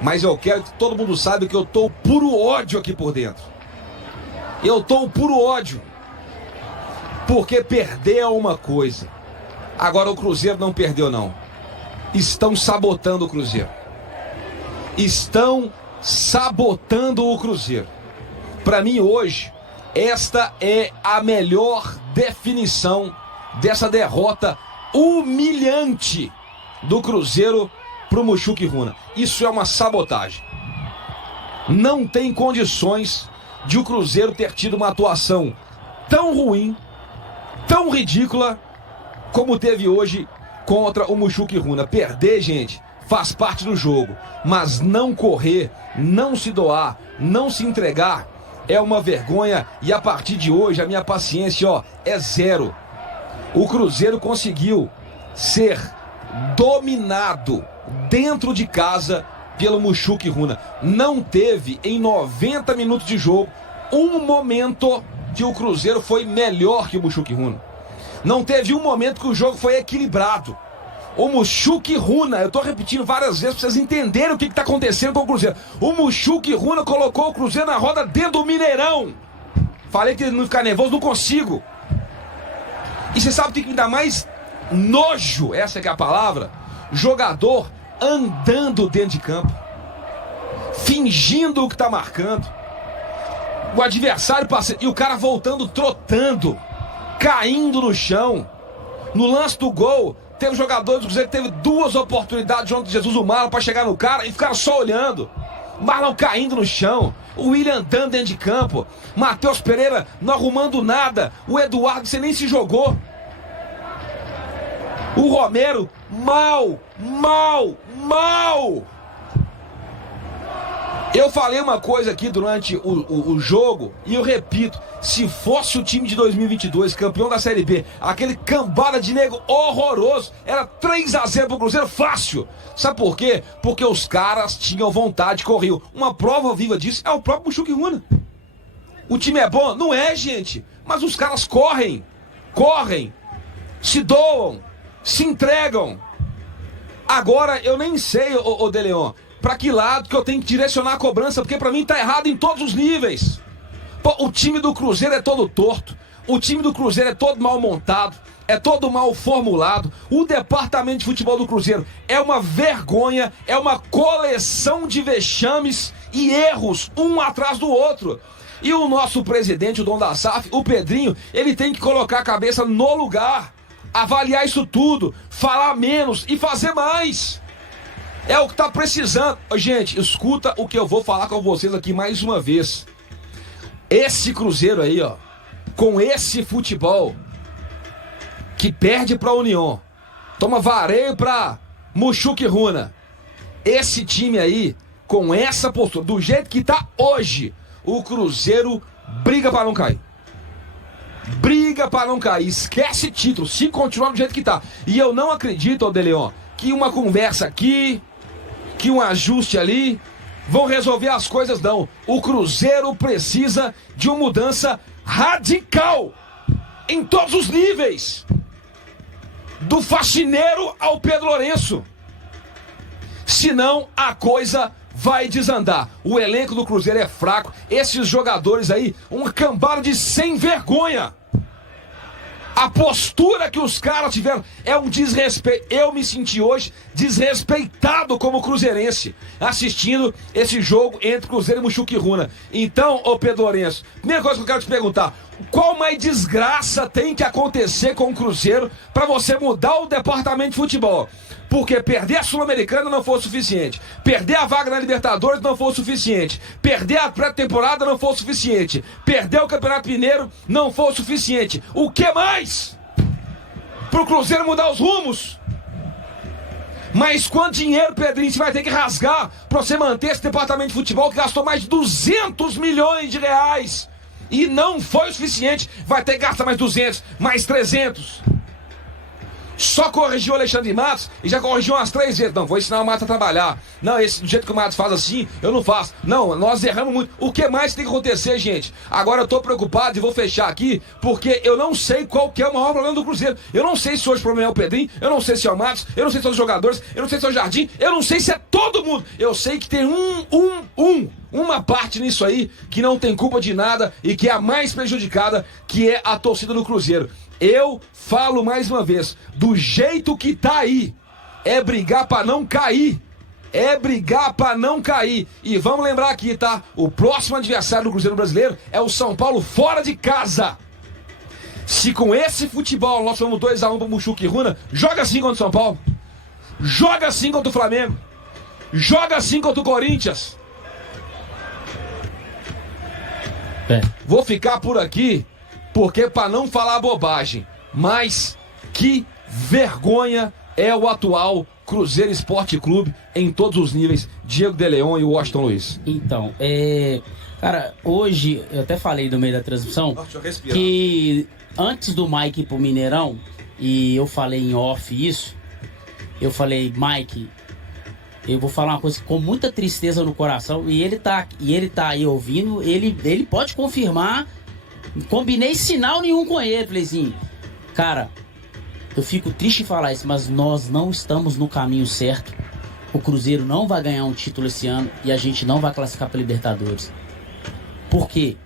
Mas eu quero que todo mundo saiba que eu tô puro ódio aqui por dentro. Eu tô puro ódio. Porque perder é uma coisa. Agora o Cruzeiro não perdeu, não. Estão sabotando o Cruzeiro. Estão sabotando o Cruzeiro. Para mim hoje, esta é a melhor definição dessa derrota humilhante do Cruzeiro pro Mushuc Runa. Isso é uma sabotagem. Não tem condições de o Cruzeiro ter tido uma atuação tão ruim, tão ridícula, como teve hoje contra o Mushuc Runa. Perder, gente, faz parte do jogo, mas não correr, não se doar, não se entregar é uma vergonha. E a partir de hoje a minha paciência, é zero. O Cruzeiro conseguiu ser dominado dentro de casa pelo Mushuc Runa. Não teve em 90 minutos de jogo um momento que o Cruzeiro foi melhor que o Mushuc Runa. Não teve um momento que o jogo foi equilibrado. O Mushuc Runa, eu tô repetindo várias vezes pra vocês entenderem o que tá acontecendo com o Cruzeiro. O Mushuc Runa colocou o Cruzeiro na roda dentro do Mineirão. Falei que não ficar nervoso, não consigo. E você sabe o que me dá mais nojo, essa que é a palavra? Jogador andando dentro de campo, fingindo o que tá marcando. O adversário passando, e o cara voltando, trotando, caindo no chão. No lance do gol, teve jogadores do Cruzeiro que teve duas oportunidades junto de Jesus, o Marlon, pra chegar no cara e ficaram só olhando. Marlon caindo no chão, o William andando dentro de campo, Matheus Pereira não arrumando nada, o Eduardo, você nem se jogou. O Romero, mal. Eu falei uma coisa aqui durante o jogo e eu repito: se fosse o time de 2022, campeão da Série B, aquele cambada de nego horroroso, era 3-0 pro Cruzeiro fácil. Sabe por quê? Porque os caras tinham vontade, corriam. Uma prova viva disso é o próprio Mushuc Runa. O time é bom? Não é, gente. Mas os caras correm, se doam, se entregam. Agora eu nem sei, ô De Leon, pra que lado que eu tenho que direcionar a cobrança, porque pra mim tá errado em todos os níveis. Pô, o time do Cruzeiro é todo torto, o time do Cruzeiro é todo mal montado, é todo mal formulado. O departamento de futebol do Cruzeiro é uma vergonha, é uma coleção de vexames e erros, um atrás do outro. E o nosso presidente, o dono da SAF, o Pedrinho, ele tem que colocar a cabeça no lugar, avaliar isso tudo, falar menos e fazer mais. É o que tá precisando. Gente, escuta o que eu vou falar com vocês aqui mais uma vez. Esse Cruzeiro aí, com esse futebol, que perde pra União, toma vareio pra Mushuc Runa. Esse time aí, com essa postura, do jeito que tá hoje, o Cruzeiro briga pra não cair. Briga pra não cair, esquece título, se continuar do jeito que tá. E eu não acredito, De Leon, que uma conversa aqui, que um ajuste ali vão resolver as coisas, não. O Cruzeiro precisa de uma mudança radical em todos os níveis, do faxineiro ao Pedro Lourenço, senão a coisa vai desandar. O elenco do Cruzeiro é fraco, esses jogadores aí, uma cambada de sem vergonha. A postura que os caras tiveram é um desrespeito. Eu me senti hoje desrespeitado como cruzeirense assistindo esse jogo entre Cruzeiro e Mushuc Runa. Então, ô Pedro Lourenço, primeira coisa que eu quero te perguntar: qual mais desgraça tem que acontecer com o Cruzeiro para você mudar o departamento de futebol? Porque perder a Sul-Americana não foi o suficiente, perder a vaga na Libertadores não foi o suficiente, perder a pré-temporada não foi o suficiente, perder o Campeonato Mineiro não foi o suficiente. O que mais? Pro Cruzeiro mudar os rumos? Mas quanto dinheiro, Pedrinho, você vai ter que rasgar pra você manter esse departamento de futebol que gastou mais de 200 milhões de reais e não foi o suficiente? Vai ter que gastar mais 200, mais 300. Só corrigiu o Alexandre Matos e já corrigiu umas 3 vezes. Não, vou ensinar o Matos a trabalhar. Não, esse, do jeito que o Matos faz assim, eu não faço. Não, nós erramos muito. O que mais tem que acontecer, gente? Agora eu tô preocupado e vou fechar aqui, porque eu não sei qual que é o maior problema do Cruzeiro. Eu não sei se hoje o problema é o Pedrinho, eu não sei se é o Matos, eu não sei se são os jogadores, eu não sei se é o Jardim, eu não sei se é todo mundo. Eu sei que tem uma parte nisso aí que não tem culpa de nada e que é a mais prejudicada, que é a torcida do Cruzeiro. Eu falo mais uma vez, do jeito que tá aí, é brigar pra não cair. É brigar pra não cair. E vamos lembrar aqui, tá? O próximo adversário do Cruzeiro brasileiro é o São Paulo fora de casa. Se com esse futebol nós vamos 2-1 pro Muxuca e Runa, joga assim contra o São Paulo. Joga assim contra o Flamengo. Joga assim contra o Corinthians. Vou ficar por aqui, porque pra não falar bobagem, mas que vergonha é o atual Cruzeiro Esporte Clube em todos os níveis. Diego de Leon e Washington Luiz. Então, cara, hoje, eu até falei no meio da transmissão, que antes do Mike ir pro Mineirão, e eu falei em off isso, eu falei, Mike, eu vou falar uma coisa com muita tristeza no coração, e ele tá aí ouvindo, ele pode confirmar, combinei sinal nenhum com ele, falei assim, cara, eu fico triste em falar isso, mas nós não estamos no caminho certo. O Cruzeiro não vai ganhar um título esse ano e a gente não vai classificar para Libertadores. Por quê?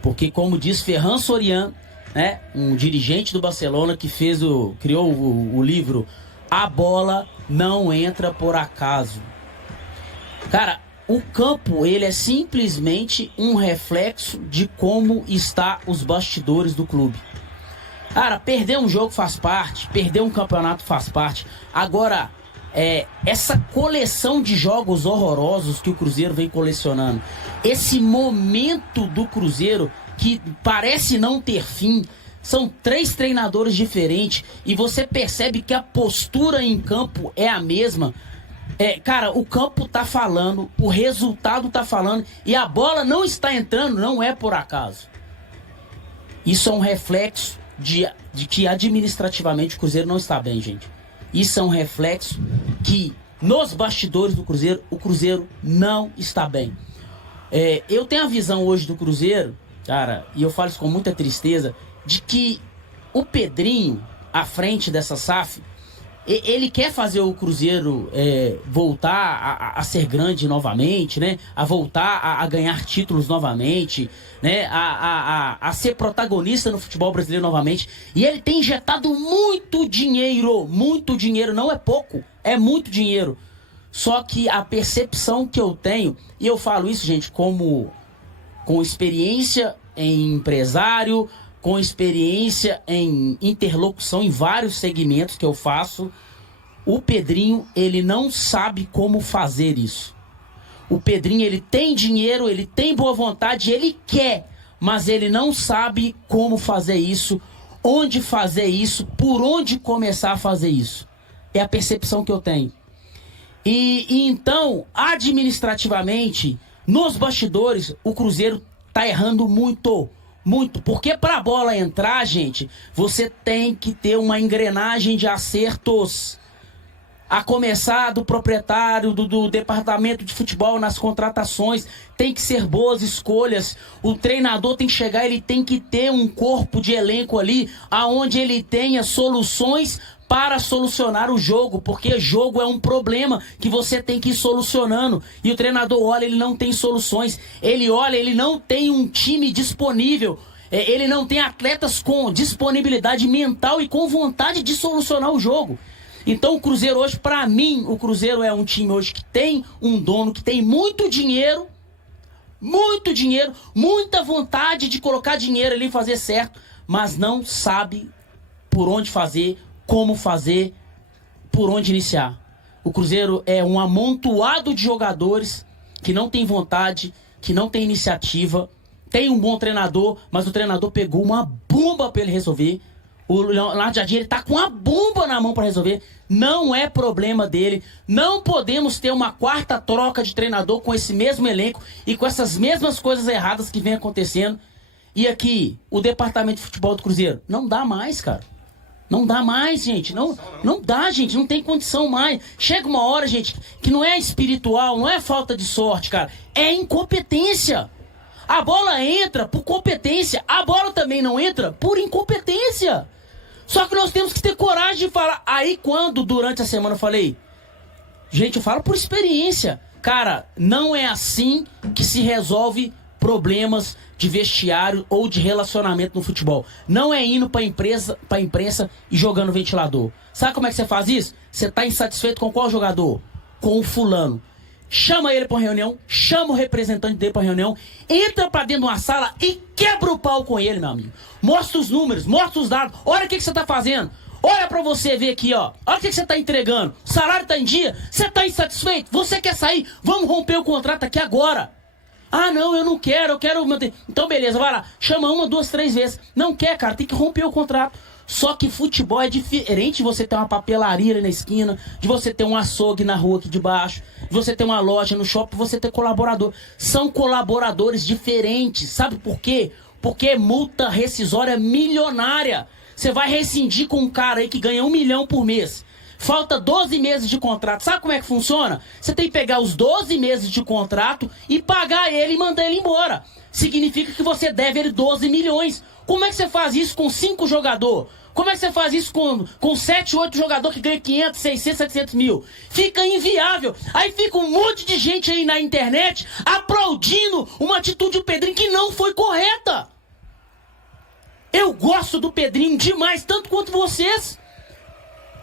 Porque, como diz Ferran Soriano, né, um dirigente do Barcelona que criou o livro A Bola Não Entra Por Acaso. Cara, o campo, ele é simplesmente um reflexo de como está os bastidores do clube. Cara, perder um jogo faz parte, perder um campeonato faz parte. Agora, essa coleção de jogos horrorosos que o Cruzeiro vem colecionando, esse momento do Cruzeiro que parece não ter fim, são 3 treinadores diferentes e você percebe que a postura em campo é a mesma. Cara, o campo tá falando, o resultado tá falando e a bola não está entrando, não é por acaso. Isso é um reflexo de que administrativamente o Cruzeiro não está bem, gente. Isso é um reflexo que nos bastidores do Cruzeiro, o Cruzeiro não está bem. Eu tenho a visão hoje do Cruzeiro, cara, e eu falo isso com muita tristeza, de que o Pedrinho, à frente dessa SAF, ele quer fazer o Cruzeiro voltar a ser grande novamente, né? A voltar a ganhar títulos novamente, né? A ser protagonista no futebol brasileiro novamente. E ele tem injetado muito dinheiro, não é pouco, é muito dinheiro. Só que a percepção que eu tenho, e eu falo isso, gente, com experiência em empresário, com experiência em interlocução em vários segmentos que eu faço, o Pedrinho, ele não sabe como fazer isso. O Pedrinho, ele tem dinheiro, ele tem boa vontade, ele quer, mas ele não sabe como fazer isso, onde fazer isso, por onde começar a fazer isso. É a percepção que eu tenho. E então, administrativamente, nos bastidores, o Cruzeiro tá errando muito. Muito, porque para a bola entrar, gente, você tem que ter uma engrenagem de acertos. A começar do proprietário, do departamento de futebol nas contratações, tem que ser boas escolhas. O treinador tem que chegar, ele tem que ter um corpo de elenco ali, aonde ele tenha soluções para solucionar o jogo, porque jogo é um problema que você tem que ir solucionando. E o treinador olha, ele não tem soluções. Ele olha, ele não tem um time disponível. Ele não tem atletas com disponibilidade mental e com vontade de solucionar o jogo. Então o Cruzeiro hoje, pra mim, o Cruzeiro é um time hoje que tem um dono, que tem muito dinheiro, muita vontade de colocar dinheiro ali e fazer certo, mas não sabe por onde fazer, como fazer, por onde iniciar. O Cruzeiro é um amontoado de jogadores que não tem vontade, que não tem iniciativa, tem um bom treinador, mas o treinador pegou uma bomba pra ele resolver. O Leonardo Jardim, ele tá com a bomba na mão para resolver. Não é problema dele. Não podemos ter uma quarta troca de treinador com esse mesmo elenco e com essas mesmas coisas erradas que vem acontecendo. E aqui, o departamento de futebol do Cruzeiro, não dá mais, cara. Não dá mais, gente. Não dá, gente. Não tem condição mais. Chega uma hora, gente, que não é espiritual, não é falta de sorte, cara. É incompetência. A bola entra por competência. A bola também não entra por incompetência. Só que nós temos que ter coragem de falar. Aí quando, durante a semana, eu falei... Gente, eu falo por experiência. Cara, não é assim que se resolve problemas de vestiário ou de relacionamento no futebol. Não é indo pra imprensa e jogando ventilador. Sabe como é que você faz isso? Você tá insatisfeito com qual jogador? Com o fulano. Chama ele pra uma reunião, chama o representante dele pra uma reunião, entra pra dentro de uma sala e quebra o pau com ele, meu amigo. Mostra os números, mostra os dados. Olha o que você tá fazendo. Olha pra você ver aqui, ó. Olha o que você tá entregando. O salário tá em dia? Você tá insatisfeito? Você quer sair? Vamos romper o contrato aqui agora. Ah, não, eu não quero, eu quero manter. Então, beleza, vai lá. Chama 1, 2, 3 vezes. Não quer, cara, tem que romper o contrato. Só que futebol é diferente de você ter uma papelaria ali na esquina, de você ter um açougue na rua aqui de baixo, de você ter uma loja no shopping, você ter colaborador. São colaboradores diferentes. Sabe por quê? Porque multa rescisória milionária. Você vai rescindir com um cara aí que ganha 1 milhão por mês. Falta 12 meses de contrato. Sabe como é que funciona? Você tem que pegar os 12 meses de contrato e pagar ele e mandar ele embora. Significa que você deve ele 12 milhões. Como é que você faz isso com 5 jogadores? Como é que você faz isso com 7, 8 jogadores que ganham 500, 600, 700 mil? Fica inviável. Aí fica um monte de gente aí na internet aplaudindo uma atitude do Pedrinho que não foi correta. Eu gosto do Pedrinho demais, tanto quanto vocês.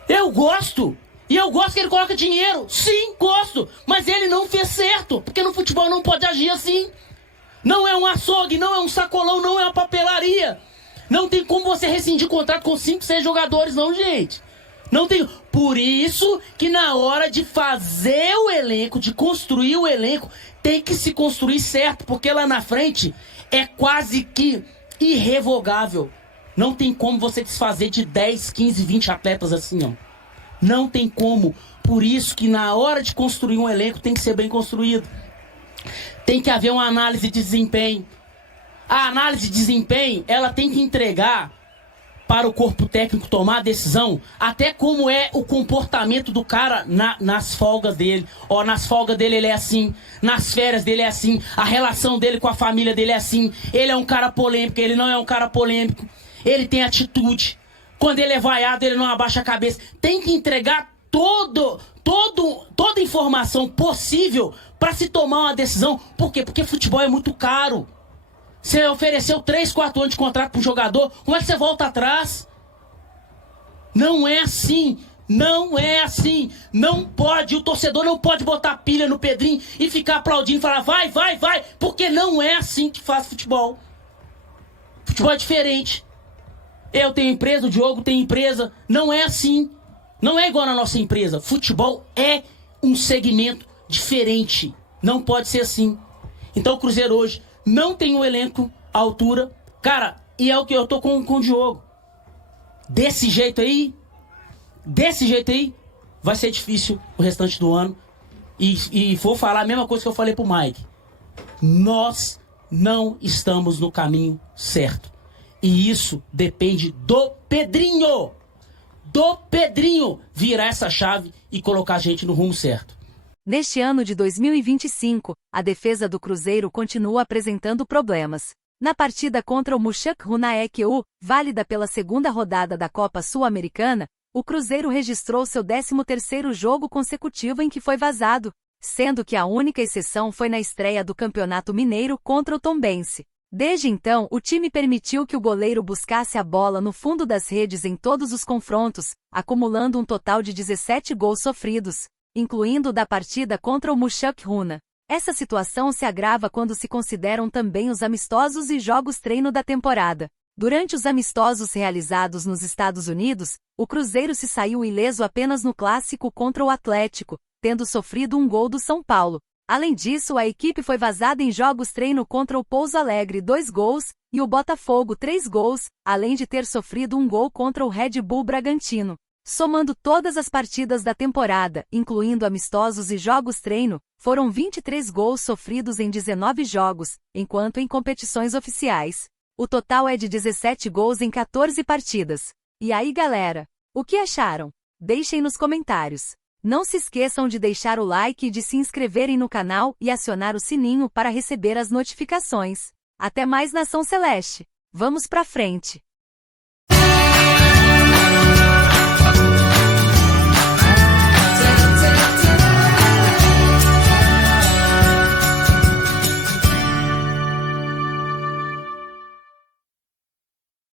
Eu gosto. E eu gosto que ele coloca dinheiro. Sim, gosto. Mas ele não fez certo. Porque no futebol não pode agir assim. Não é um açougue, não é um sacolão, não é uma papelaria. Não tem como você rescindir contrato com 5, 6 jogadores, não, gente. Não tem. Por isso que na hora de fazer o elenco, de construir o elenco, tem que se construir certo. Porque lá na frente é quase que irrevogável. Não tem como você desfazer de 10, 15, 20 atletas assim, ó. Não tem como. Por isso que na hora de construir um elenco tem que ser bem construído. Tem que haver uma análise de desempenho. A análise de desempenho, ela tem que entregar para o corpo técnico tomar a decisão, até como é o comportamento do cara nas folgas dele. Ó, nas folgas dele ele é assim, nas férias dele é assim, a relação dele com a família dele é assim. Ele é um cara polêmico, ele não é um cara polêmico. Ele tem atitude. Quando ele é vaiado, ele não abaixa a cabeça. Tem que entregar toda informação possível para se tomar uma decisão. Por quê? Porque futebol é muito caro. Você ofereceu 3, 4 anos de contrato para um jogador, como é que você volta atrás? Não é assim. Não é assim. Não pode. O torcedor não pode botar pilha no Pedrinho e ficar aplaudindo e falar vai, vai, vai. Porque não é assim que faz futebol. Futebol é diferente. Eu tenho empresa, o Diogo tem empresa. Não é assim. Não é igual na nossa empresa. Futebol é um segmento diferente. Não pode ser assim. Então o Cruzeiro hoje não tem um elenco à altura. Cara, e é o que eu tô com o Diogo. Desse jeito aí, vai ser difícil o restante do ano. E vou falar a mesma coisa que eu falei pro Mike. Nós não estamos no caminho certo. E isso depende do Pedrinho. Do Pedrinho virar essa chave e colocar a gente no rumo certo. Neste ano de 2025, a defesa do Cruzeiro continua apresentando problemas. Na partida contra o Mushak Runaek-U, válida pela segunda rodada da Copa Sul-Americana, o Cruzeiro registrou seu 13º jogo consecutivo em que foi vazado, sendo que a única exceção foi na estreia do Campeonato Mineiro contra o Tombense. Desde então, o time permitiu que o goleiro buscasse a bola no fundo das redes em todos os confrontos, acumulando um total de 17 gols sofridos, incluindo o da partida contra o Mushak Runa. Essa situação se agrava quando se consideram também os amistosos e jogos-treino da temporada. Durante os amistosos realizados nos Estados Unidos, o Cruzeiro se saiu ileso apenas no clássico contra o Atlético, tendo sofrido um gol do São Paulo. Além disso, a equipe foi vazada em jogos-treino contra o Pouso Alegre 2 gols, e o Botafogo 3 gols, além de ter sofrido um gol contra o Red Bull Bragantino. Somando todas as partidas da temporada, incluindo amistosos e jogos-treino, foram 23 gols sofridos em 19 jogos, enquanto em competições oficiais, o total é de 17 gols em 14 partidas. E aí, galera, o que acharam? Deixem nos comentários. Não se esqueçam de deixar o like e de se inscreverem no canal e acionar o sininho para receber as notificações. Até mais, Nação Celeste! Vamos pra frente!